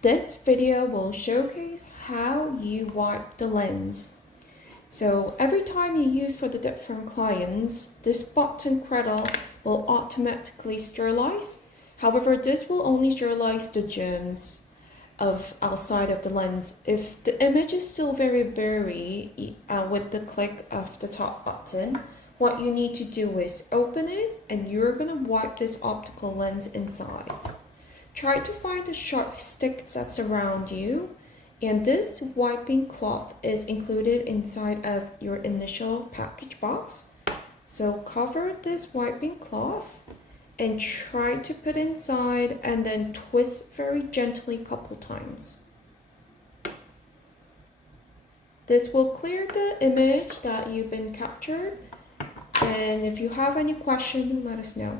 This video will showcase how you wipe the lens. So every time you use for the different clients, this button cradle will automatically sterilize. However, this will only sterilize the germs of outside of the lens. If the image is still very blurry with the click of the top button, what you need to do is open it and you're going to wipe this optical lens inside. Try to find the sharp stick that's around you, and this wiping cloth is included inside of your initial package box. So cover this wiping cloth and try to put inside and then twist very gently a couple times. This will clear the image that you've been captured, and if you have any question, let us know.